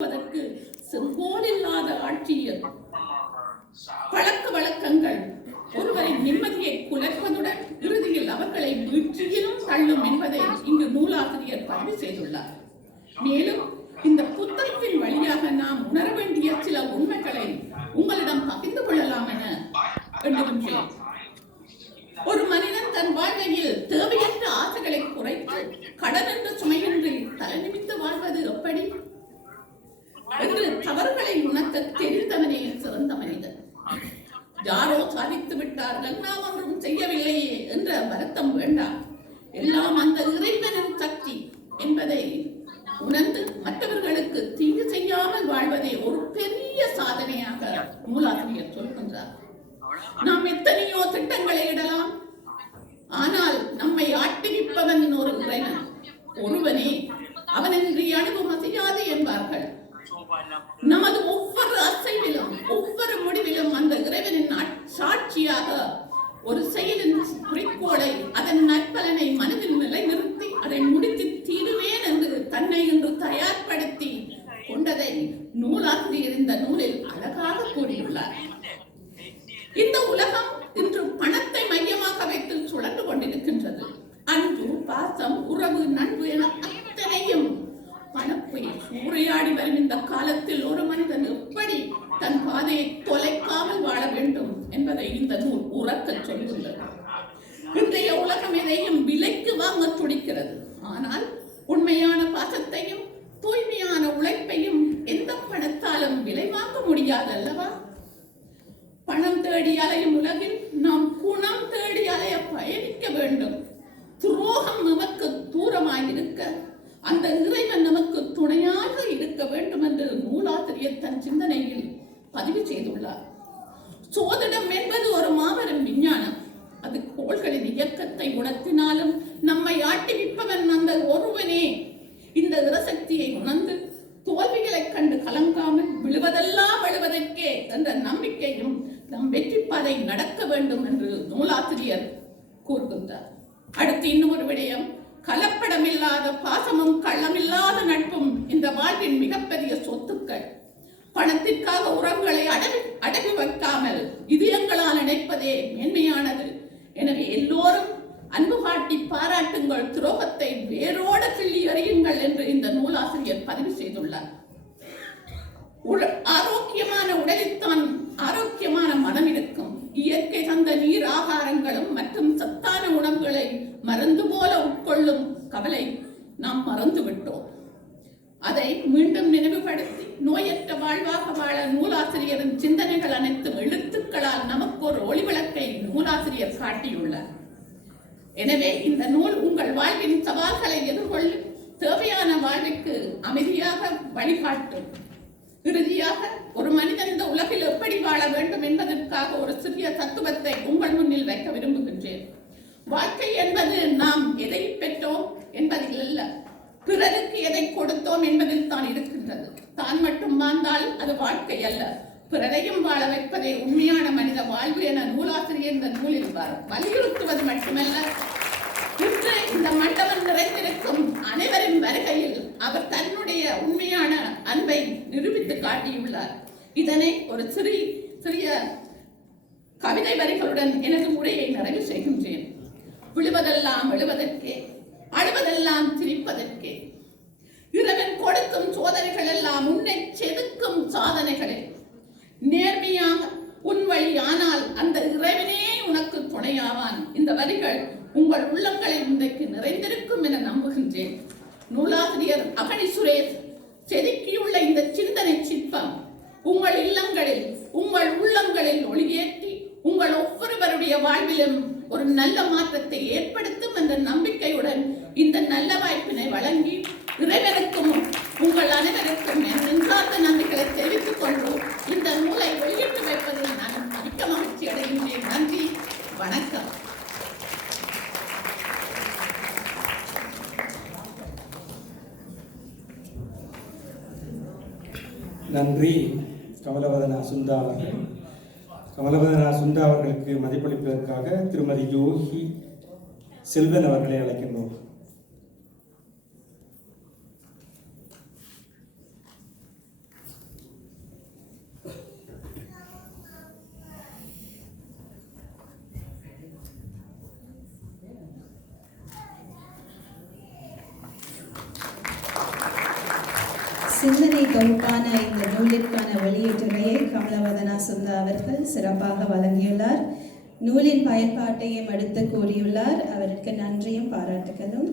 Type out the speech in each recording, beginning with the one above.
செங்கோல் இல்லாத ஆட்சியில் பழக்க வழக்கங்கள் ஒருவரின் நிம்மதியை குலைப்பதுடன் இறுதியில் அவர்களை வீழ்ச்சியிலும் தள்ளும் என்பதை இங்கு நூலாசிரியர் பதிவு செய்துள்ளார். மேலும் இந்த புத்தகத்தின் வழியாக நாம் உணர வேண்டிய சில உண்மைகளை உங்களிடம் பகிர்ந்து கொள்ளலாம் என எண்ணுகின்றேன். ஒரு மனிதன் தன் வாழ்க்கையில் தேவையற்ற ஆசைகளை குறைத்து கடன் என்ற சுமையின்றி தலைநிமித்து வாழ்வது எப்படி என்று தவறுகளை உணர்த்த தெரிந்தவனே சிறந்த மனிதன். யாரோ சாதித்து விட்டார்கள், நாம் ஒன்றும் செய்யவில்லையே என்ற வருத்தம் வேண்டாம். எல்லாம் அந்த இறைவனின் சக்தி என்பதை உணர்ந்து மற்றவர்களுக்கு தீங்கு செய்யாமல் வாழ்வதே ஒரு பெரிய சாதனையாக நூலாசிரியர் சொல்கின்றார். நாம் எத்தனையோ திட்டங்களை இடலாம், ஆனால் நம்மை ஆட்டிவிப்பவன் ஒரு இறைவன் ஒருவனே, அவனின்றி அனுபவம் அசையாது என்பார்கள். நமது ஒவ்வொரு அசைவிலும் ஒவ்வொரு முடிவிலும் அந்த இறைவனின் சாட்சியாக ஒரு செயலின் குறிக்கோளை அதன் நற்பலனை மனதில் நிலைநிறுத்தி அதை முடித்து தீருவேன் என்று தன்னை இன்று தயார்படுத்தி கொண்டதை நூலாசிரியர் இந்த நூலில் அழகாக கூறியுள்ளார். இந்த உலகம் இன்று பணத்தை மையமாக வைத்து சுழன்று கொண்டிருக்கின்றது. அன்பு, பாசம், உறவு, நட்பு என அத்தனையும் பணப்பை சூறையாடி வரும் இந்த காலத்தில் ஒரு மனிதன் எப்படி தன் பாதையை தொலைக்காமல் வாழ வேண்டும் என்பதை இந்த நூல் உறக்க சொல்கின்றது. இன்றைய உலகம் எதையும் விலைக்கு வாங்க துடிக்கிறது. ஆனால் உண்மையான பாசத்தையும் தூய்மையான உழைப்பையும் எந்த பணத்தாலும் விலை வாங்க முடியாது அல்லவா? பணம் தேடி அலையும் உலகில் நாம் குணம் தேடி அலைய பயணிக்க வேண்டும். துரோகம் நமக்கு தூரமாயிருக்க அந்த இறைவன் நமக்கு துணையாக இருக்க வேண்டும் என்று நூலாசிரியர் தன் சிந்தனையில் பதிவு செய்துள்ளார். சோதிடம் என்பது ஒரு மாபெரும் விஞ்ஞானம். அது கோள்களின் இயக்கத்தை உணர்த்தினாலும் நம்மை ஆட்டிவிப்பவன் அந்த ஒருவனே. இந்த இரசக்தியை உணர்ந்து தோல்விகளை கண்டு கலங்காமல் விழுவதெல்லாம் விழுவதற்கே என்ற நம்பிக்கையும் நம் வெற்றி பாதை நடக்க வேண்டும் என்று நூலாசிரியர் கூறுகின்றார். அடுத்து இன்னொரு விடயம், கலப்படமில்லாத பாசமும் கள்ளமில்லாத நட்பும் இந்த வாழ்வின் மிகப்பெரிய சொத்துக்கள். பணத்திற்காக உறவுகளை அடகு வைக்காமல் இதயங்களால் நினைப்பதே மேன்மையானது. எனவே எல்லோரும் அன்பு காட்டி பாராட்டுங்கள், துரோகத்தை வேரோட கிள்ளி எறியுங்கள் என்று இந்த நூலாசிரியர் பதிவு செய்துள்ளார். ஆரோக்கியமான உடலில்தான் ஆரோக்கியமான மனம் இருக்கும். இயற்கை தந்த நீர் ஆகாரங்களும் மற்றும் சத்தான உணவுகளை மருந்து போல உட்கொள்ளும் கவலை நாம் மறந்து விட்டோம். அதை மீண்டும் நினைவுபடுத்தி நோயற்ற வாழ்வாக வாழ நூலாசிரியரின் சிந்தனைகள் அனைத்தும் எழுத்துக்களால் நமக்கு ஒரு ஒளிவிளக்கை நூலாசிரியர் காட்டியுள்ளார். எனவே இந்த நூல் உங்கள் வாழ்வின் சவால்களை எதிர்கொள்ளும் தேவையான வாழ்வுக்கு அமைதியாக வழிகாட்டும். இறுதியாக ஒரு மனிதன் இந்த உலகில் எப்படி வாழ வேண்டும் என்பதற்காக ஒரு சிறிய தத்துவத்தை உங்கள் முன்னில் வைக்க விரும்புகின்றேன். வாழ்க்கை என்பது நாம் எதை பெற்றோம் என்பதில் அல்ல, பிறருக்கு எதை கொடுத்தோம் என்பதில் தான் இருக்கின்றது. தான் மட்டும் வாழ்ந்தால் அது வாழ்க்கை அல்ல, பிறரையும் வாழ வைப்பதே உண்மையான மனித வாழ்வு என நூலாசிரியர் இந்த நூலில் வலியுறுத்துவது மட்டுமல்ல, இன்று இந்த மண்டபம் நிறைந்திருக்கும் அனைவரின் வருகையில் அவர் தன்னுடைய உண்மையான அன்பை நிரூபித்து காட்டியுள்ளார். இதனை ஒரு சிறிய கவிதை வரிகளுடன் எனது உரையை நிறைவு செய்கின்றேன். விழுவதெல்லாம் விழுவதற்கே, அழுவதெல்லாம் சிரிப்பதற்கே, இறைவன் கொடுக்கும் சோதனைகள் எல்லாம் உன்னை செதுக்கும் சாதனைகளே. நேர்மையாக உன் வழி ஆனால் அந்த இறைவனே உனக்கு துணையாவான். இந்த வரிகள் உங்கள் உள்ளங்களில் இன்றைக்கு நிறைந்திருக்கும் என நம்புகின்றேன். நூலாசிரியர் அகனி சுரேஷ் செதுக்கியுள்ள இந்த சிந்தனை சிற்பம் உங்கள் இல்லங்களில் உங்கள் உள்ளங்களில் ஒளியேற்றி உங்கள் ஒவ்வொருவருடைய வாழ்விலும் ஒரு நல்ல மாற்றத்தை ஏற்படுத்தும் என்ற நம்பிக்கையுடன் இந்த நல்ல வாய்ப்பினை வழங்கி இறைவனுக்கும் உங்கள் அனைவருக்கும் என் நெஞ்சார்ந்த நன்றிகளை தெரிவித்துக் கொண்டு இந்த நூலை வெளியிட்டு வைப்பதில் நான் மிக்க மகிழ்ச்சி அடைகின்றேன். நன்றி, வணக்கம். நன்றி கமலவதனா சுந்தா அவர்கள். கமலவதனா சுந்தா அவர்களுக்கு மதிப்பளிப்பதற்காக திருமதி யோகி செல்வன் அவர்களை அழைக்கின்றோம். சிந்தனை தொகுப்பான இந்த நூலிற்கான வெளியீட்டுரையை கமலவதனா சுந்தா அவர்கள் சிறப்பாக வழங்கியுள்ளார். நூலின் பயன்பாட்டையும் எடுத்து கூறியுள்ளார். அவருக்கு நன்றியும் பாராட்டுகளும்.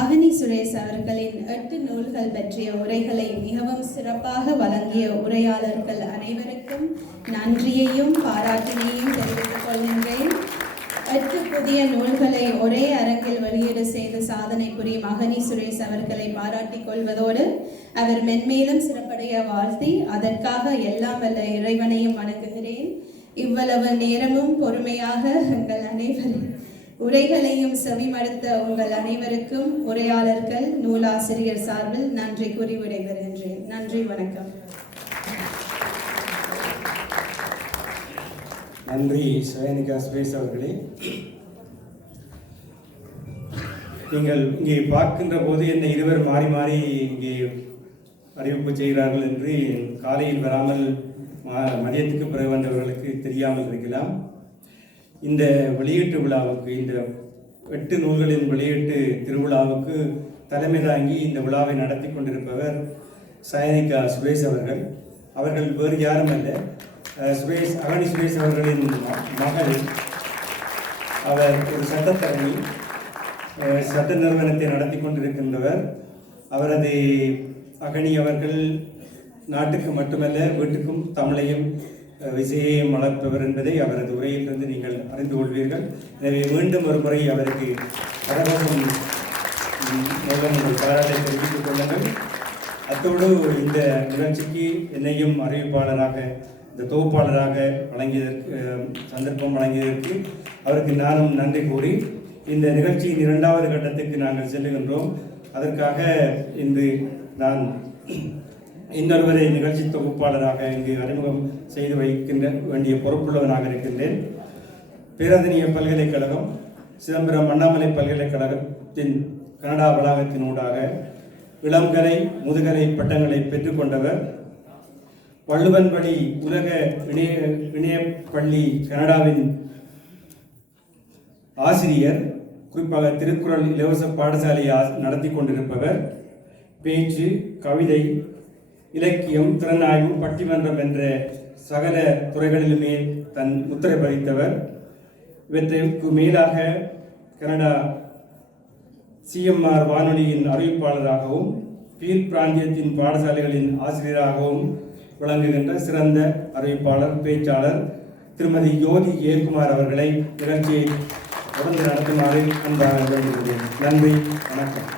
அகனி சுரேஷ் அவர்களின் 8 நூல்கள் பற்றிய உரைகளை மிகவும் சிறப்பாக வழங்கிய உரையாளர்கள் அனைவருக்கும் நன்றியையும் பாராட்டினையும் தெரிவித்துக் கொள்கின்றேன். 8 புதிய நூல்களை ஒரே அரங்கில் வெளியீடு செய்து சாதனை புரியும் அகனி சுரேஷ் அவர்களை பாராட்டிக் கொள்வதோடு அவர் மென்மேலும் சிறப்படைய வாழ்த்தி அதற்காக எல்லாம் வல்ல இறைவனையும் வணங்குகிறேன். இவ்வளவு நேரமும் பொறுமையாக எங்கள் அனைவரும் உரைகளையும் செவிமடுத்த உங்கள் அனைவருக்கும் உரையாளர்கள் நூலாசிரியர் சார்பில் நன்றி கூறி விடைபெறுகின்றேன். நன்றி, வணக்கம். நன்றி சயனிகா சுரேஷ் அவர்களே. நீங்கள் இங்கே பார்க்கின்ற போது என்னை இருவர் மாறி மாறி இங்கே அறிவிப்பு செய்கிறார்கள் என்று காலையில் வராமல் மதியத்துக்கு பிறகு வந்தவர்களுக்கு தெரியாமல் இருக்கலாம். இந்த வெளியீட்டு விழாவுக்கு, இந்த 8 நூல்களின் வெளியீட்டு திருவிழாவுக்கு தலைமை தாங்கி இந்த விழாவை நடத்தி கொண்டிருப்பவர் சயனிகா சுரேஷ் அவர்கள். அவர்கள் வேறு யாரும் அல்ல, அகனி சுரேஷ் அவர்களின் மகள். அவர் ஒரு சட்டத்தரணி, சட்ட நிறுவனத்தை நடத்தி கொண்டிருக்கின்றவர். அவரது அகனி அவர்கள் நாட்டுக்கு மட்டுமல்ல வீட்டுக்கும் தமிழையும் விசையையும் வளர்ப்பவர் என்பதை அவரது உரையிலிருந்து நீங்கள் அறிந்து கொள்வீர்கள். எனவே மீண்டும் ஒரு முறை அவருக்கு கரகோஷம் மூலம் உங்கள் பாராட்டை தெரிவித்துக் கொள்ளுங்கள். அத்தோடு இந்த நிகழ்ச்சிக்கு என்னையும் அறிவிப்பாளராக, இந்த தொகுப்பாளராக வழங்கியதற்கு, சந்தர்ப்பம் வழங்கியதற்கு அவருக்கு நானும் நன்றி கூறி இந்த நிகழ்ச்சியின் 2வது கட்டத்துக்கு நாங்கள் செல்லுகின்றோம். அதற்காக இன்று நான் இன்னொருவரை நிகழ்ச்சி தொகுப்பாளராக இங்கு அறிமுகம் செய்து வைக்கின்ற வேண்டிய பொறுப்புள்ளவனாக இருக்கின்றேன். பேராதனிய பல்கலைக்கழகம், சிதம்பரம் அண்ணாமலை பல்கலைக்கழகத்தின் கனடா வளாகத்தினூடாக இளங்கலை, முதுகலை பட்டங்களை பெற்றுக்கொண்டவர். வள்ளுவன் வழி உலக இணைய பள்ளி கனடாவின் ஆசிரியர், குறிப்பாக திருக்குறள் இலவச பாடசாலையை நடத்தி கொண்டிருப்பவர். பேச்சு, கவிதை, இலக்கியம், திறனாய்வு, பட்டிமன்றம் என்ற சகல துறைகளிலுமே தன் முத்திரை பதித்தவர். இவற்றுக்கு மேலாக கனடா CMR வானொலியின் அறிவிப்பாளராகவும் பீர் பிராந்தியத்தின் பாடசாலைகளின் ஆசிரியராகவும் விளங்குகின்ற சிறந்த அறிவிப்பாளர், பேச்சாளர் திருமதி யோதி ஏகுமார் அவர்களை நிகழ்ச்சியை தொடர்ந்து நடத்துமாறு அன்பாக வேண்டுகிறேன். நன்றி, வணக்கம்.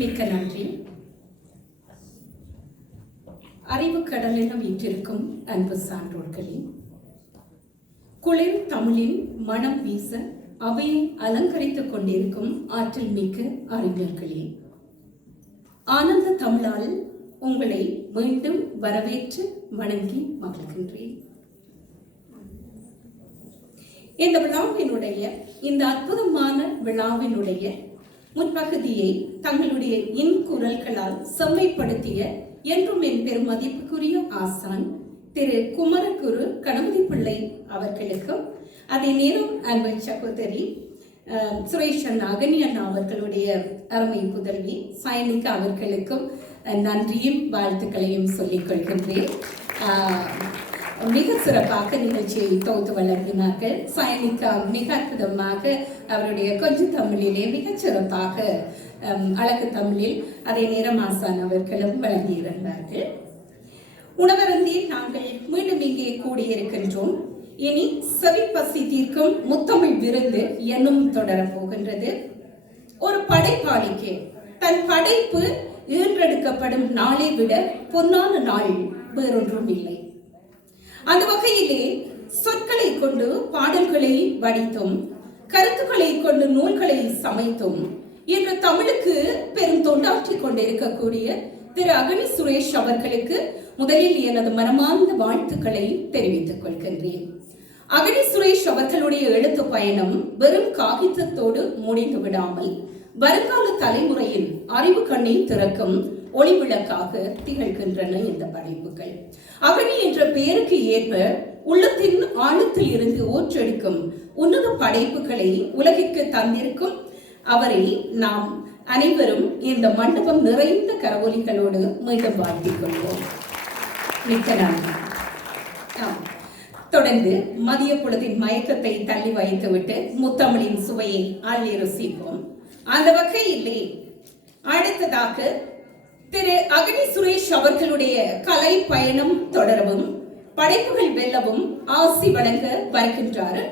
மிக்க நன்றி. அறிவு கடலென வீற்றிருக்கும் அன்பு சான்றோர்களே, குளிர் தமிழின் மனம் வீச அவையை அலங்கரித்துக் கொண்டிருக்கும் ஆற்றல் மிக்க அறிஞர்களே, ஆனந்த தமிழால் உங்களை மீண்டும் வரவேற்று வணங்கி மகிழ்கின்றேன். இந்த விழாவினுடைய, இந்த அற்புதமான விழாவினுடைய முற்பகுதியை தங்களுடைய இன்குரல்களால் செம்மைப்படுத்திய என்றும் என் பெரும் மதிப்புக்குரிய ஆசான் திரு குமரகுரு கணபதி பிள்ளை அவர்களுக்கும், அதே நேரம் அன்பு சகோதரி சுரேஷ் அகனி அண்ணா அவர்களுடைய அருமை புதல்வி சயனிகா அவர்களுக்கும் நன்றியும் வாழ்த்துக்களையும் சொல்லிக் கொள்கின்றேன். மிக சிறப்பாக நிகழ்ச்சியை தொகுத்து வழங்கினார்கள். சயனிகா மிக அற்புதமாக அவருடைய கொஞ்சம் தமிழிலே மிகச் சிறப்பாக அழகு தமிழில், அதே நேரம் ஆசான் அவர்களும் வழங்கியிருந்தார்கள். உணவருந்தில் நாங்கள் மீண்டும் இங்கே கூடியிருக்கின்றோம். இனி செவிப்பசி தீர்க்கும் முத்தமிழ் விருந்து என்னும் தொடரப் போகின்றது. ஒரு படைப்பாளிக்கு தன் படைப்பு ஈன்றெடுக்கப்படும் நாளை விட பொன்னான நாள் வேறொன்றும் இல்லை. அந்த வகையிலே சொற்களை கொண்டு பாடல்களை வடித்தும், கருத்துக்களை கொண்டு நூல்களை சமைத்தும் இன்று தமிழுக்கு பெரும் தொண்டாற்றிக் கொண்டிருக்கக்கூடிய திரு அகனி சுரேஷ் அவர்களுக்கு முதலில் எனது மனமார்ந்த வாழ்த்துக்களை தெரிவித்துக் கொள்கின்றேன். அகடி சுரேஷ் அவர்களுடைய எழுத்து பயணம் வெறும் காகிதத்தோடு முடிந்து விடாமல் வருங்கால தலைமுறையின் அறிவு கண்ணை திறக்கும் ஒளிவிளக்காக திகழ்கின்றன இந்த படைப்புகள். அகடி என்ற பெயருக்கு ஏற்ப உள்ளத்தின் ஆழத்தில் இருந்து ஊற்றெடுக்கும் உன்னத படைப்புகளை உலகிற்கு தந்திருக்கும் அவரை நாம் அனைவரும் இந்த மண்டபம் நிறைந்த கரவொலிகளோடு மீண்டும் வாழ்த்திக் கொள்வோம். மிக்க நன்றி. தொடர்ந்து மதிய பொழுதின் மயக்கத்தை தள்ளி வைத்துவிட்டு முத்தமிழின் சுவையை அள்ளி ருசிப்போம். அந்த வகையிலே அடுத்ததாக திரு அகடி சுரேஷ் அவர்களுடைய கலை பயணம் தொடரவும் படைப்புகள் வெல்லவும் ஆசி வழங்க வருகின்றார்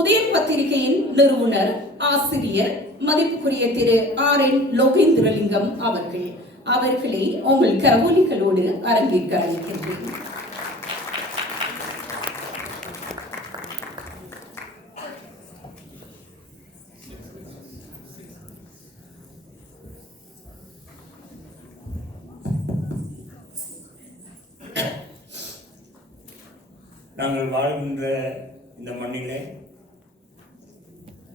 உதயம் பத்திரிகையின் நிறுவனர் ஆசிரியர் மதிப்புக்குரிய திரு RN லோகேந்திரலிங்கம் அவர்களை உங்கள் கரவொலிகளோடு அரங்கேற்க அழைக்கின்றேன். நாங்கள் வாழ்கின்ற இந்த மண்ணிலே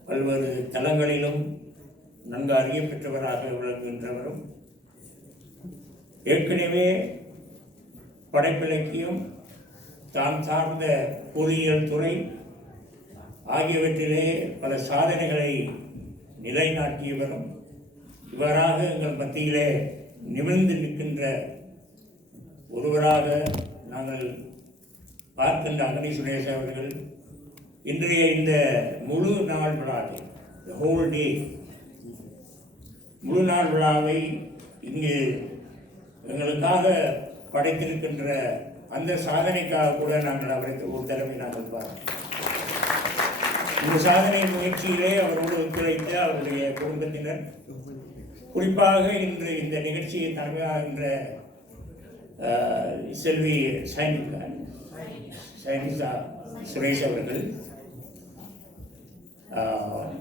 பல்வேறு தளங்களிலும் நன்கு அறியப்பெற்றவராக விளங்குகின்றவரும் ஏற்கனவே படைப்பிலக்கியம் தான் சார்ந்த பொறியியல் துறை ஆகியவற்றிலே பல சாதனைகளை நிலைநாட்டியவரும் இவராக எங்கள் மத்தியிலே நிமிர்ந்து நிற்கின்ற ஒருவராக நாங்கள் பார்க்கின்ற அகடி சுரேஷ் அவர்கள் இன்றைய இந்த முழு நாள் விழாவை ஹோல் டே முழு நாள் விழாவை இங்கு எங்களுக்காக படைத்திருக்கின்ற அந்த சாதனைக்காக கூட நாங்கள் அவருக்கு ஒரு தடவை நாங்கள் பார்த்தோம். இந்த சாதனை முயற்சியிலே அவரோடு ஒத்துழைத்த அவருடைய குடும்பத்தினர், குறிப்பாக இன்று இந்த நிகழ்ச்சியை தலைமையாகின்ற செல்வி சைனிகா சுரேஷ் அவர்கள்,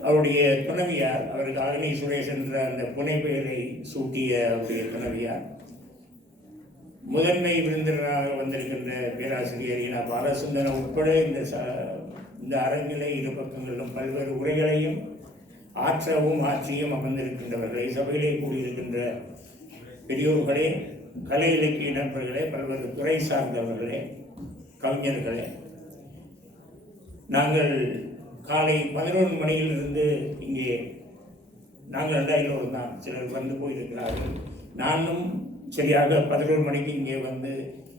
அவருடைய துணைவியார், அவருக்கு அகனி சுரேஷ் என்ற அந்த புனை பெயரை சூட்டிய அவருடைய துணைவியார், முதன்மை விருந்தினராக வந்திருக்கின்ற பேராசிரியர் ஈனா பாலசுந்தரம் உட்பட இந்த அரங்கிலே இரு பக்கங்களிலும் பல்வேறு உரைகளையும் ஆற்றியும் அமர்ந்திருக்கின்றவர்களை, சபையிலே கூடியிருக்கின்ற பெரியோர்களே, கலை இலக்கிய நண்பர்களே, பல்வேறு துறை சார்ந்தவர்களே, கவிஞர்களே, நாங்கள் காலை 11 மணியிலிருந்து இங்கே நாங்கள் எல்லோரும் தான், சிலர் வந்து போயிருக்கிறார்கள். நானும் சரியாக 11 மணிக்கு இங்கே வந்து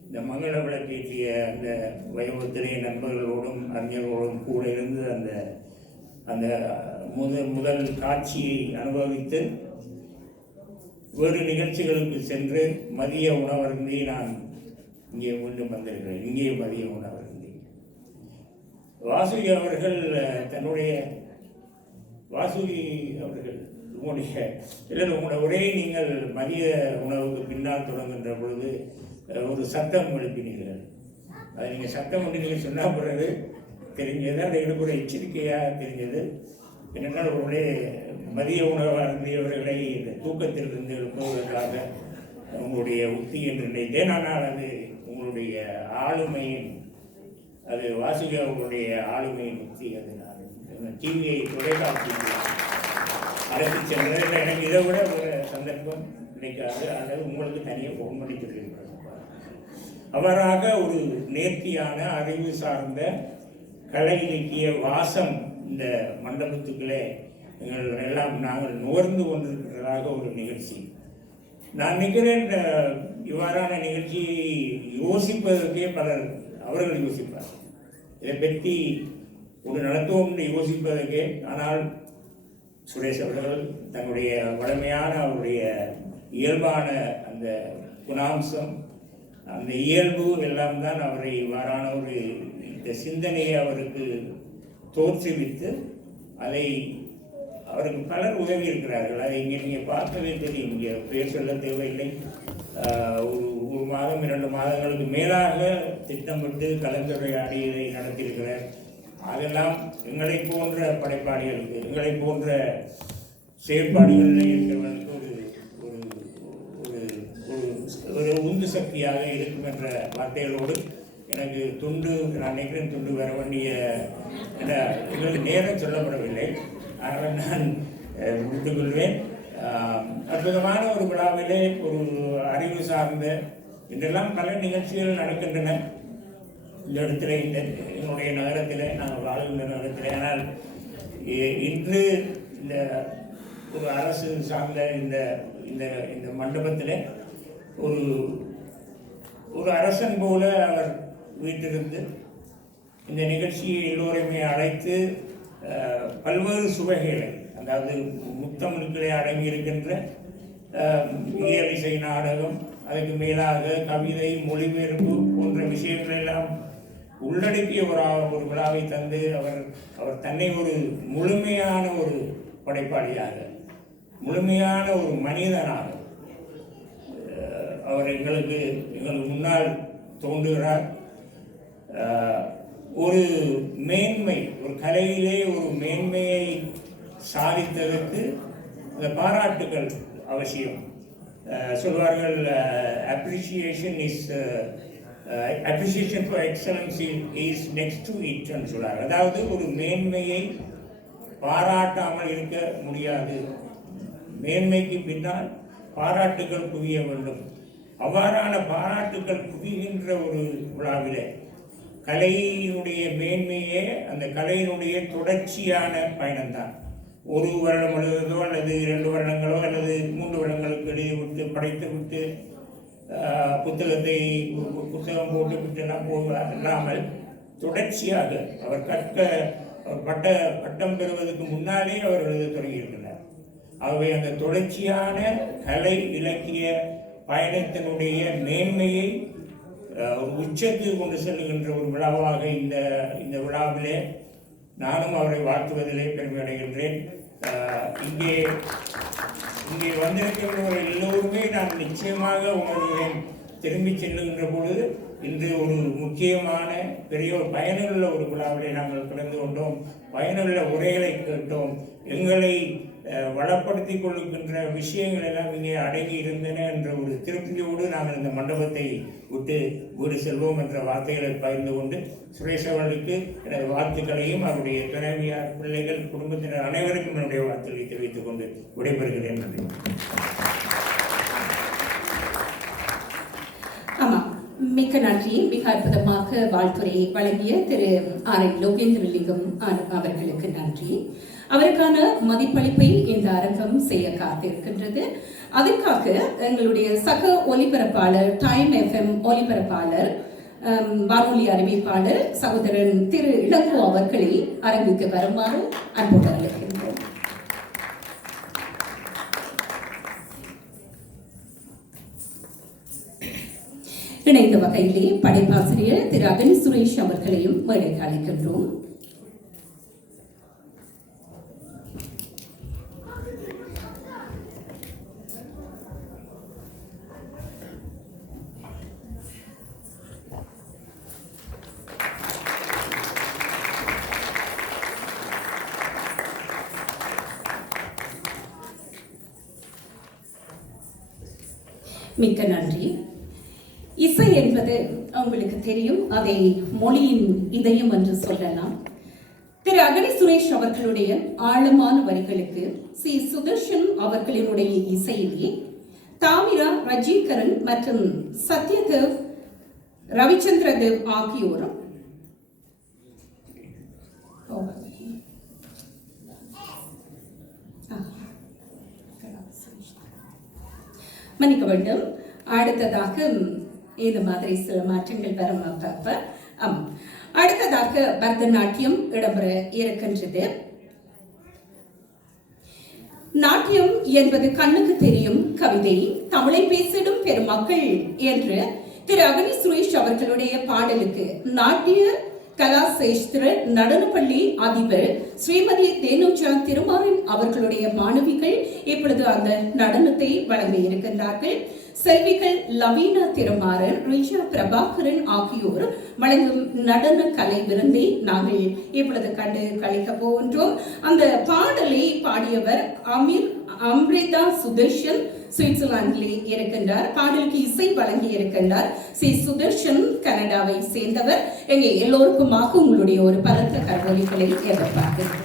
இந்த மங்கள விளக்கேற்றிய அந்த வைபவத்திலே நண்பர்களோடும் அறிஞர்களோடும் கூட இருந்து அந்த முதல் காட்சியை அனுபவித்து வேறு நிகழ்ச்சிகளுக்கு சென்று மதிய உணவருந்தி நான் இங்கே மீண்டும் வந்திருக்கிறேன். இங்கே மதிய உணவருந்தி வாசுகி அவர்கள் உங்களுடைய உரையை நீங்கள் மதிய உணவுக்கு பின்னால் தொடங்குகின்ற பொழுது ஒரு சத்தம் எழுப்பினீர்கள். அது நீங்கள் சத்தம் ஒன்று சொன்ன பிறகு தெரிஞ்சது, அந்த எனக்கு ஒரு எச்சரிக்கையாக தெரிஞ்சது. என்னென்னால் உங்களுடைய மதிய உணவு அருந்தியவர்களை இந்த தூக்கத்திலிருந்து எழுப்புவதற்காக உங்களுடைய உத்தி என்று நினைத்தேன். ஆனால் அது உங்களுடைய ஆளுமையின், அது வாசுகி அவர்களுடைய ஆளுமையின் உத்தி. அது நான் டிவியை தொலைக்காட்சி அழைத்து சென்றது. எனக்கு இதை விட ஒரு சந்தர்ப்பம் கிடைக்காது. அதாவது உங்களுக்கு தனியாக ஃபோன் பண்ணி சொல்லியிருக்கிறேன். அவராக ஒரு நேர்த்தியான அறிவு சார்ந்த கலை இலக்கிய வாசம் இந்த மண்டபத்துக்களே எல்லாம் நாங்கள் நுகர்ந்து கொண்டிருக்கிறதாக ஒரு நிகழ்ச்சி. நான் நினைக்கிறேன், இவ்வாறான நிகழ்ச்சியை யோசிப்பதற்கே பலர் அவர்கள் யோசிப்பார். இதை பற்றி ஒரு நடத்துவோம் என்று யோசிப்பதற்கே. ஆனால் சுரேஷ் அவர்கள் தன்னுடைய வலிமையான அவருடைய இயல்பான அந்த குணாம்சம், அந்த இயல்பு எல்லாம் தான் அவரை இவ்வாறான ஒரு இந்த சிந்தனையை அவருக்கு தோற்றுவித்து அதை அவருக்கு பலர் உதவி இருக்கிறார்கள். அதை இங்கே நீங்கள் பார்க்கவே தெரியும். இங்கே பேர் சொல்ல தேவையில்லை. ஒரு மாதம் 2 மாதங்களுக்கு மேலாக திட்டமிட்டு கலந்துரையாடி இதை நடத்தியிருக்கிறார். அதெல்லாம் எங்களை போன்ற படைப்பாளிகளுக்கு, எங்களை போன்ற செயற்பாடுகளில் இருக்கிறவர்களுக்கு ஒரு உந்து சக்தியாக இருக்கும் என்ற வார்த்தைகளோடு எனக்கு நான் நினைக்கிறேன் துண்டு வர வேண்டிய எங்களுக்கு நேரம் சொல்லப்படவில்லை. ஆனால் நான் முடித்துக் கொள்வேன். அற்புதமான ஒரு விழாவிலே ஒரு அறிவு சார்ந்த இன்றெல்லாம் பல நிகழ்ச்சிகள் நடக்கின்றன இந்த இடத்துல, என்னுடைய நகரத்தில், நாங்கள் வாழ்கின்ற நகரத்தில். ஆனால் இன்று இந்த ஒரு அரசு சார்ந்த இந்த இந்த மண்டபத்தில் ஒரு அரசன் போல அவர் வீட்டிலிருந்து இந்த நிகழ்ச்சியை எல்லோரையுமே அழைத்து பல்வேறு சுவைகளை, அதாவது முத்தமிழ்களை அடங்கி இருக்கின்ற இயலிசை நாடகம், அதுக்கு மேலாக கவிதை, மொழிபெயர்ப்பு போன்ற விஷயங்கள் எல்லாம் உள்ளடக்கிய ஒரு விழாவை தந்து அவர் தன்னை ஒரு முழுமையான ஒரு படைப்பாளியாக, முழுமையான ஒரு மனிதனாக அவர் எங்களுக்கு முன்னால் தோன்றுகிறார். ஒரு மேன்மை, ஒரு கலையிலே ஒரு மேன்மையை சாதித்ததற்கு அந்த பாராட்டுகள் அவசியம். சொல்வார்கள், appreciation for excellency is next to இட்னு சொல்வார். அதாவது ஒரு மேன்மையை பாராட்டாமல் இருக்க முடியாது, மேன்மைக்கு பின்னால் பாராட்டுகள் குவிய வேண்டும். அவ்வாறான பாராட்டுகள் குவிகின்ற ஒரு விழாவிலே கலையினுடைய மேன்மையே அந்த கலையினுடைய தொடர்ச்சியான பயணம்தான். ஒரு வருடம் எழுதுவதோ அல்லது 2 வருடங்களோ அல்லது 3 வருடங்களுக்கு எழுதிவிட்டு படைத்து விட்டு புத்தகம் போட்டு விட்டுலாம் இல்லாமல் தொடர்ச்சியாக அவர் பட்டம் பெறுவதற்கு முன்னாலே அவர் எழுத தொடங்கியிருக்கிறார். ஆகவே அந்த தொடர்ச்சியான கலை இலக்கிய பயணத்தினுடைய மேன்மையை ஒரு உச்சத்துக்கு கொண்டு செல்லுகின்ற ஒரு விழாவாக இந்த விழாவிலே நானும் அவரை வாழ்த்துவதிலே பெருமை அடைகின்றேன். இங்கே வந்திருக்கிறவர்கள் எல்லோருமே நான் நிச்சயமாக உணர்கிறேன். திரும்பி செல்லுகின்ற பொழுது இன்று ஒரு முக்கியமான பெரிய ஒரு பயனுள்ள ஒரு விழாவிலே நாங்கள் கலந்து கொண்டோம். பயனுள்ள உரைகளை கேட்டோம். எங்களை வளப்படுத்திக் கொள்ளுகின்ற விஷயங்கள் எல்லாம் இங்கே அடங்கி இருந்தன என்ற ஒரு திருப்தியோடு நாங்கள் இந்த மண்டபத்தை விட்டு வீடு செல்வோம் என்ற வார்த்தைகளை பகிர்ந்து கொண்டு சுரேஷ் அவர்களுக்கு எனது வாழ்த்துக்களையும் அவருடைய துணைவியார், பிள்ளைகள், குடும்பத்தினர் அனைவருக்கும் என்னுடைய வாழ்த்துக்களை தெரிவித்துக் கொண்டு விடைபெறுகிறேன். நன்றி. ஆமாம், மிக்க நன்றி. மிக அற்புதமாக வாழ்த்துறையை வழங்கிய திரு ஆர். லோகேந்திரலிங்கம் அவர்களுக்கு நன்றி. அவருக்கான மதிப்பளிப்பை இந்த அரங்கம் செய்ய காத்திருக்கின்றது. அதற்காக எங்களுடைய சக ஒலிபரப்பாளர், டைம் FM ஒலிபரப்பாளர், வானொலி அறிவிப்பாளர் சகோதரன் திரு இளங்கோ அவர்களை அரங்குக்கு வருமாறு அன்போடு அழைக்கின்றோம். இணைந்த வகையிலே படைப்பாசிரியர் திரு அகனி சுரேஷ் அவர்களையும் மேடைக்கு அழைக்கின்றோம். மிக்க நன்றி. இசை என்பது உங்களுக்கு தெரியும், அதை மொழியின் இதயம் என்று சொல்லலாம். திரு அகனி சுரேஷ் அவர்களுடைய ஆழமான வரிகளுக்கு சி. சுதர்ஷன் அவர்களினுடைய இசையிலே தாமிரா ரஜீகரன் மற்றும் சத்யதேவ் ரவிச்சந்திரதேவ் ஆகியோரும் மன்னிக்க வேண்டும். அடுத்ததாக இந்த மாதிரி சில மாற்றங்கள் வரும். அடுத்ததாக பரதநாட்டியம் இடம்பெற இருக்கின்றது. நாட்டியம் என்பது கண்ணுக்கு தெரியும் கவிதை, தமிழை பேசிடும் பெருமக்கள் என்று திரு அகனி சுரேஷ் அவர்களுடைய பாடலுக்கு நாட்டிய கலாசேஸ்திர நடனப்பள்ளி அதிபர் ஸ்ரீமதி தேனுஜா திருமாறன் அவர்களுடைய மாணவிகள் இப்பொழுது அந்த நடனத்தை வழங்க இருக்கின்றார்கள். செல்விகள் லவீனா திருமாறன், ரிஷா பிரபாகரன் ஆகியோர் வழங்கும் நடன கலை விருந்தை நாங்கள் இப்பொழுது கண்டு கழிக்க போகின்றோம். அந்த பாடலை பாடியவர் அம்ரிதா சுதர்ஷன் சுவிட்சர்லாந்திலே இருக்கின்றார். பாடலுக்கு இசை வழங்கி இருக்கின்றார் சி சுதர்ஷன், கனடாவை சேர்ந்தவர். எங்கே எல்லோருக்குமாக உங்களுடைய ஒரு பலத்த கரவொலிகளை எதிர்பார்க்கிறேன்.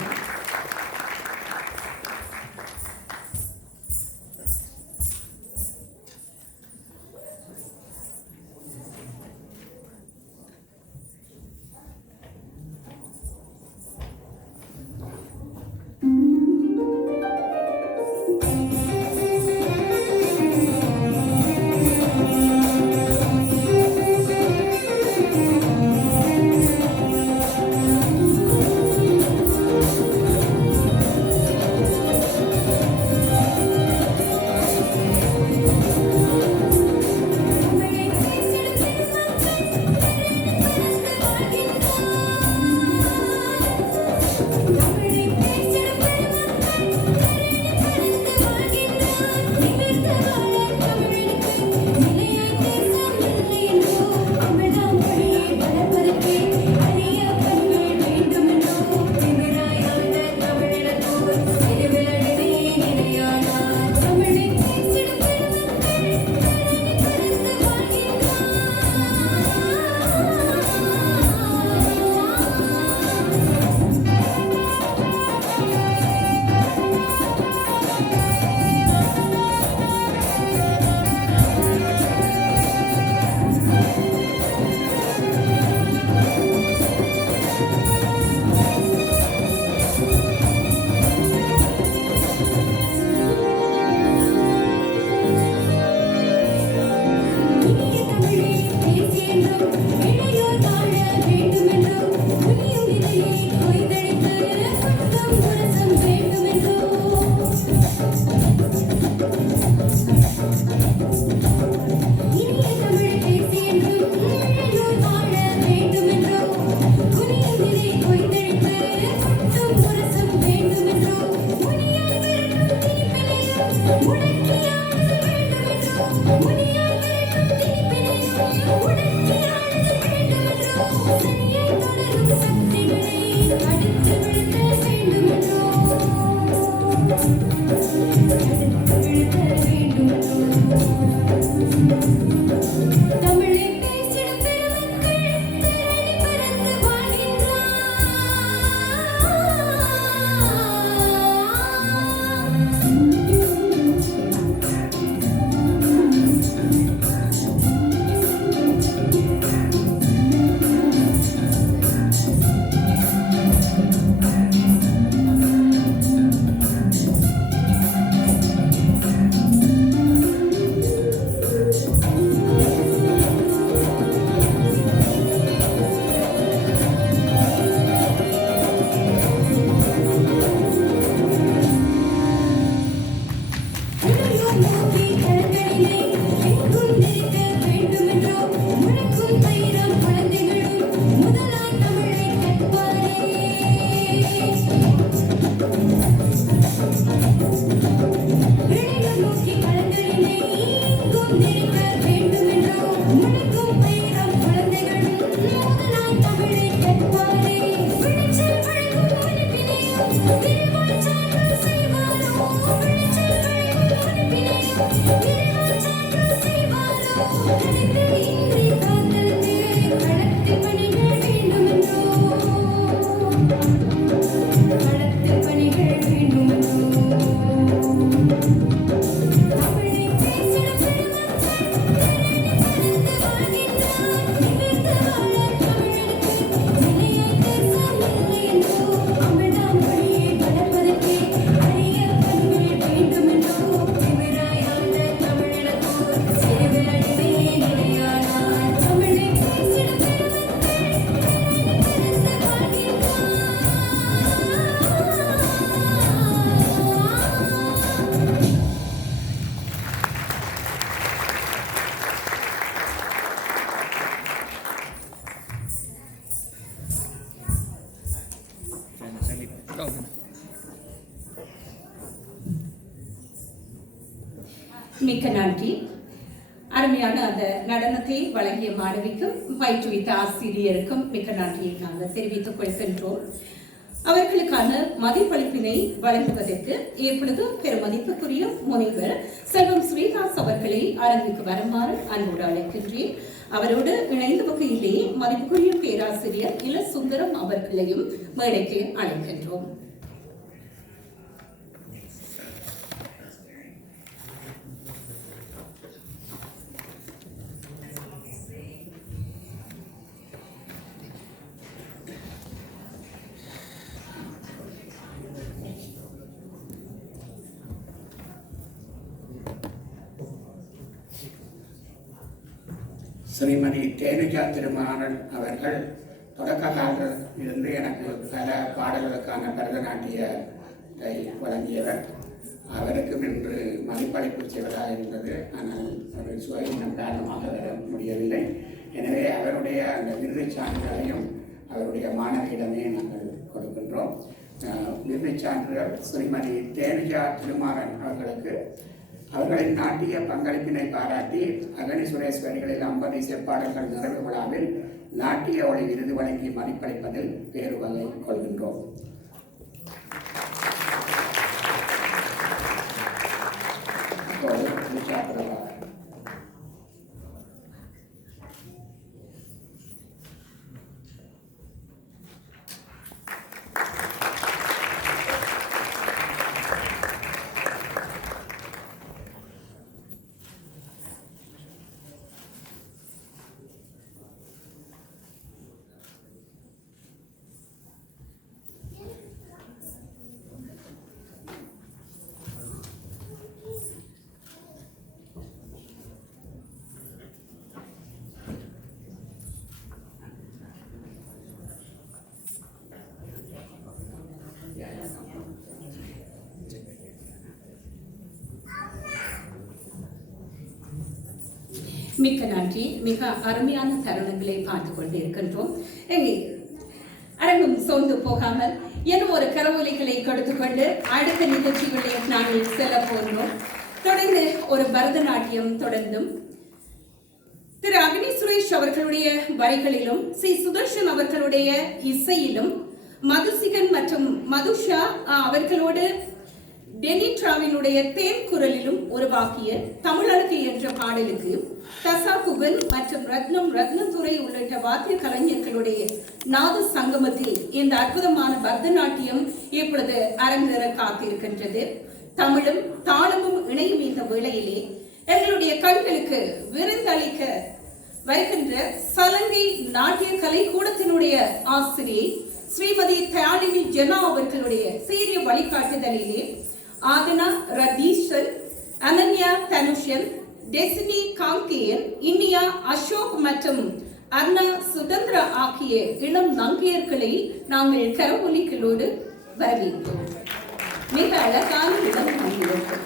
மிக்க நன்றி. அருமையான அந்த நடனத்தை வழங்கிய மாணவிக்கும் பயிற்றுவித்த ஆசிரியருக்கும் மிக்க நன்றியை நாங்கள் தெரிவித்துக் கொள்கின்றோம். அவர்களுக்கான மதிப்பளிப்பினை வழங்குவதற்கு இப்பொழுது பெருமதிப்புக்குரிய முனைவர் செல்வம் ஸ்ரீதாஸ் அவர்களை அரங்குக்கு வருமாறு அன்போடு அழைக்கின்றேன். அவரோடு இணைந்த வகையிலே மதிப்புக்குரிய பேராசிரியர் இல சுந்தரம் அவர்களையும் மேடைக்கு அழைக்கின்றோம். ஸ்ரீமதி தேனுஜா திருமாறன் அவர்கள் தொடக்க காலத்தில் இருந்து எனக்கு பல பாடல்களுக்கான பரதநாட்டியத்தை வழங்கியவர். அவருக்கும் இன்று மதிப்பளிப்பு செய்வதாக இருந்தது. ஆனால் அவர் சுயநலம் காரணமாக வர முடியவில்லை. எனவே அவருடைய அந்த விருது சான்றுகளையும் அவருடைய மாணவியிடமே நாங்கள் கொடுக்கின்றோம். விருது சான்றுகள் ஸ்ரீமதி தேனுஜா திருமாறன் அவர்களுக்கு அவர்களின் நாட்டிய பங்களிப்பினை பாராட்டி அகனி சுரேஸ்வரிகளில் 50 இசைப்பாடல்கள் நிறைவு விழாவில் நாட்டிய ஒளி விருது வழங்கி மதிப்பளிப்பதில் பேருவகை கொள்கின்றோம். மிக்க நன்றி. மிக அருமையான தருணங்களை பார்த்து கொண்டு இருக்கின்றோம். அரங்கம் சோர்ந்து போகாமல் இன்னும் ஒரு கரவொலிகளை கொடுத்துக்கொண்டு அடுத்த நிகழ்ச்சிகளை நாங்கள் செல்ல போகிறோம். தொடர்ந்து ஒரு பரதநாட்டியம் தொடர்ந்தும் திரு அக்னி சுரேஷ் அவர்களுடைய வரிகளிலும் சி சுதர்ஷன் அவர்களுடைய இசையிலும் மதுசிகன் மற்றும் மதுஷா அவர்களோடு டெனிட்ராவினுடைய தேன் குரலிலும் உருவாக்கிய தமிழருக்கு என்ற பாடலுக்கு தசாகுபன் மற்றும் ரத்னதுரை உள்ளிட்ட வாத்திய கலைஞர்களுடைய நாத சங்கமத்தில் இந்த அற்புதமான பரதநாட்டியம் இப்பொழுது அரங்கேற காத்திருக்கின்றது. தமிழும் தாளமும் இணையும் இந்த வேளையிலே எங்களுடைய கண்களுக்கு விருந்தளிக்க வருகின்ற சலங்கை நாட்டிய கலை கூடத்தினுடைய ஆசிரியை ஸ்ரீமதி தயாளினி ஜனா அவர்களுடைய சீரிய வழிகாட்டுதலிலே ஆதனா ரதீஷன், அனன்யா தனுஷன், டெசினி காங்கேயன், இனியா அசோக் மற்றும் அர்ணா சுதந்திரா ஆகிய இளம் நங்கையர்களை நாங்கள் கரவொலிகளோடு வரவேற்கிறோம். மிக அழகான இளம் நங்கையர்கள்.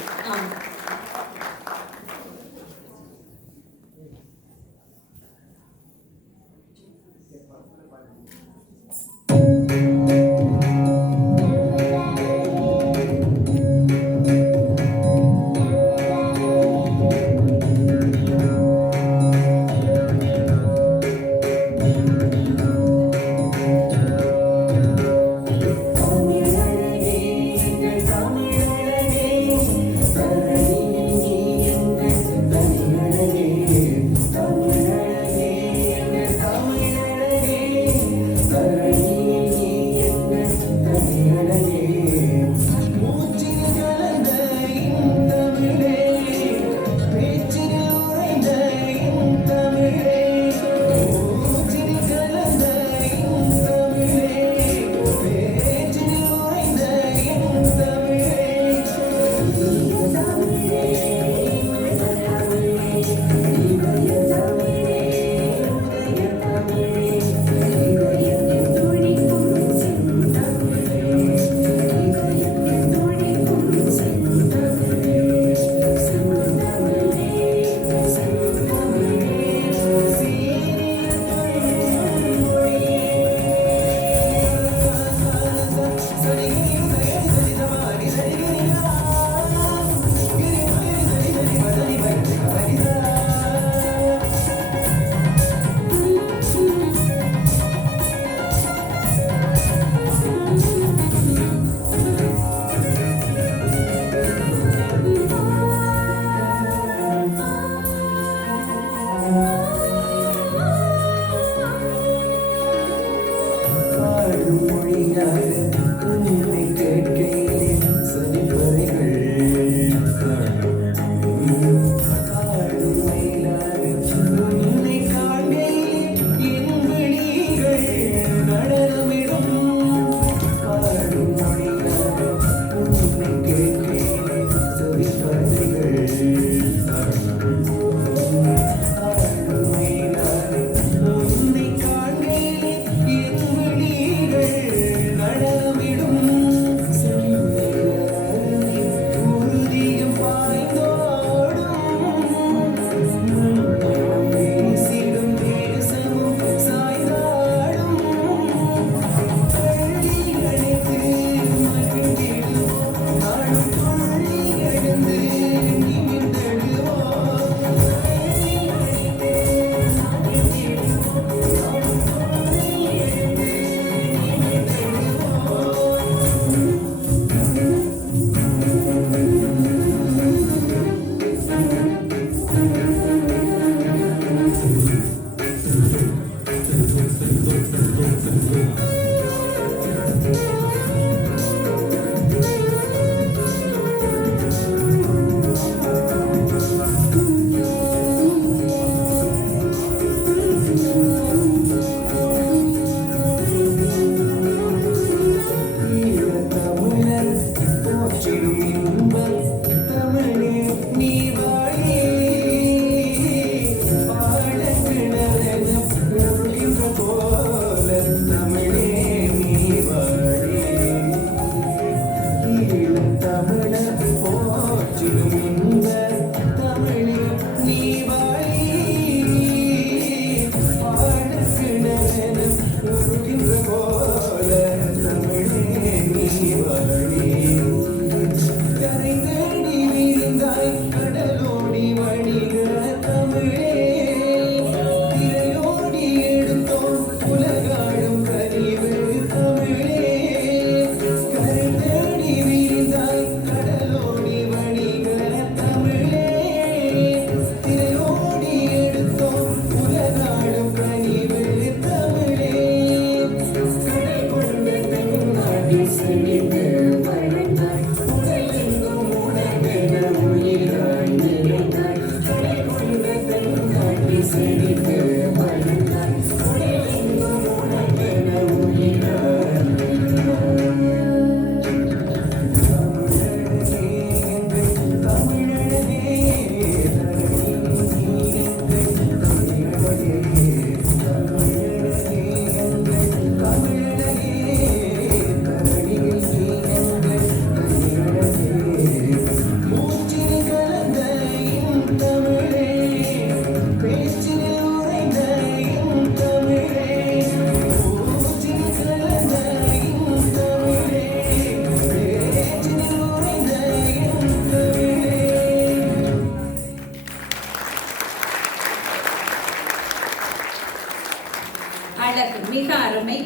Thank you.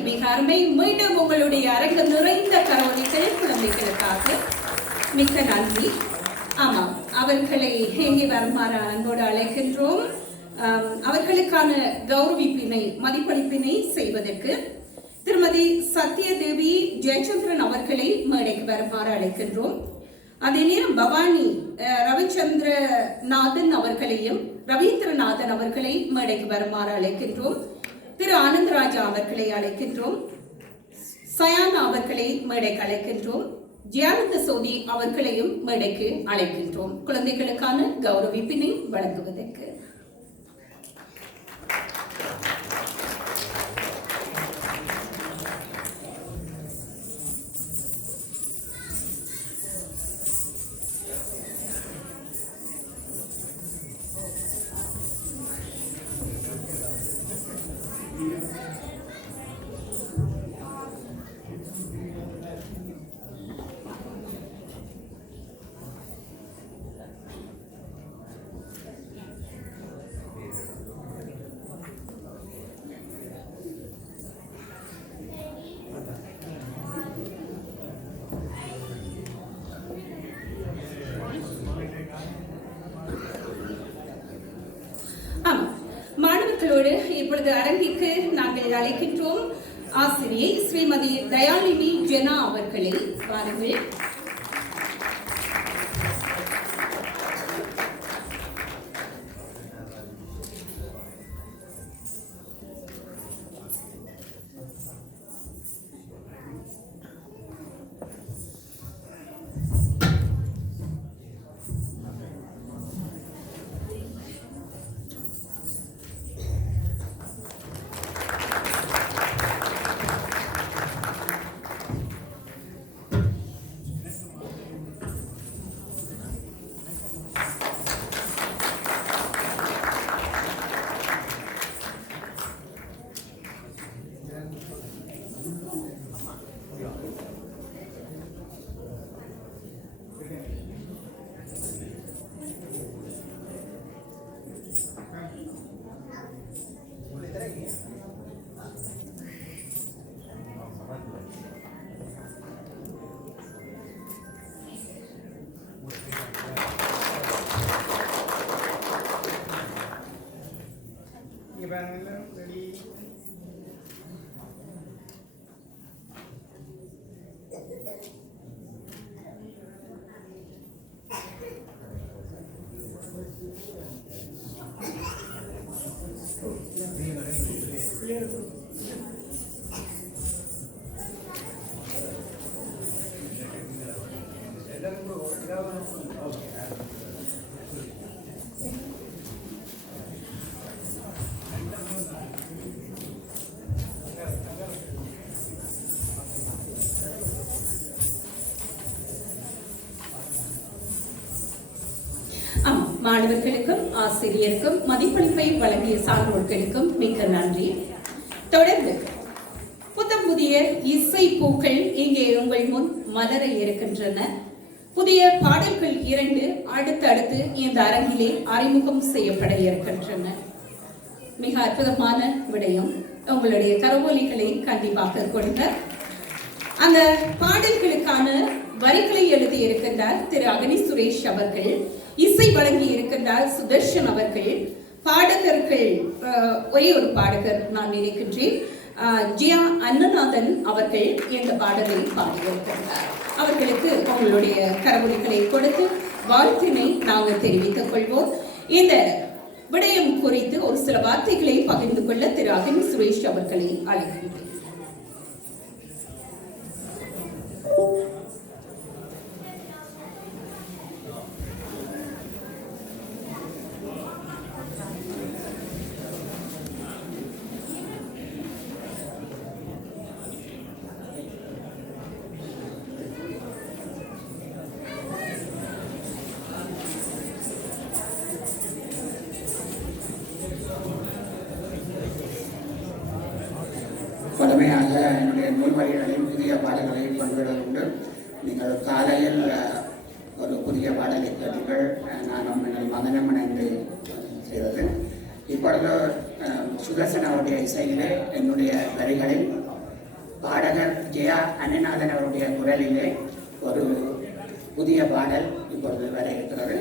மிக அருமை. மீண்டும் உங்களுடைய அரங்கு நிறைந்த கரவொலிகள் குழந்தைகளுக்காக மிக்க நன்றி. ஆமாம், அவர்களை இங்கே வருமாறு அன்போடு அழைக்கின்றோம். அவர்களுக்கான கௌரவிப்பினை மதிப்பளிப்பினை செய்வதற்கு திருமதி சத்யதேவி ஜெயச்சந்திரன் அவர்களை மேடைக்கு வருமாறு அழைக்கின்றோம். அதே நேரம் பவானி ரவிச்சந்திரநாதன் அவர்களையும் ரவீந்திரநாதன் அவர்களை மேடைக்கு வருமாறு அழைக்கின்றோம். திரு ஆனந்தராஜா அவர்களை அழைக்கின்றோம். சயானா அவர்களை மேடைக்கு அழைக்கின்றோம். ஜியானந்த சோதி அவர்களையும் மேடைக்கு அழைக்கின்றோம் குழந்தைகளுக்கான கௌரவிப்பினை வழங்குவதற்கு. மாணவர்களோடு இப்பொழுது அரங்கிற்கு நாங்கள் அழைக்கின்றோம் ஆசிரியை ஸ்ரீமதி தயாலினி ஜெனா அவர்களை. பாருங்கள். மாணவர்களுக்கும் ஆசிரியருக்கும் மதிப்பளிப்பை வழங்கிய சான்றோர்களுக்கும் மிக்க நன்றி. தொடர்ந்து புத்தம் புதிய இசை பூக்கள் இங்கே உங்கள் முன் மலர இருக்கின்றன. புதிய பாடல்கள் 2 அடுத்தடுத்து இந்த அரங்கிலே அறிமுகம் செய்யப்பட இருக்கின்றன. மிக அற்புதமான விடயம். உங்களுடைய கரவொலிகளை கண்டிப்பாக கொடுங்க. அந்த பாடல்களுக்கான வரிகளை எழுதி இருக்கின்றார் திரு அகனி சுரேஷ் அவர்கள். இசை வழங்கி இருக்கின்றார் சுதர்ஷன் அவர்கள். பாடகர்கள் ஒரே ஒரு பாடகர் நான் நினைக்கின்றேன், ஜியா அன்னநாதன் அவர்கள் இந்த பாடலை பாடியிருக்கின்றார். அவர்களுக்கு உங்களுடைய கரவொலிகளை கொடுத்து வாழ்த்தினை நாங்கள் தெரிவித்துக் கொள்வோம். இந்த விடயம் குறித்து ஒரு சில வார்த்தைகளை பகிர்ந்து கொள்ள திரு அகனி சுரேஷ் அவர்களை அழைக்கின்றேன். பழமையாக என்னுடைய நூல் வரிகளையும் புதிய பாடல்களையும் பங்குவிடுவதுண்டு. நீங்கள் காலையில் ஒரு புதிய பாடலை கேட்டீர்கள், நானும் எங்கள் மகனும் இணைந்து செய்தது. இப்பொழுது சுதர்சன் அவருடைய இசையிலே என்னுடைய வரிகளில் பாடகர் ஜெயா அன்னநாதன் அவருடைய குரலிலே ஒரு புதிய பாடல் இப்பொழுது வர இருக்கிறது.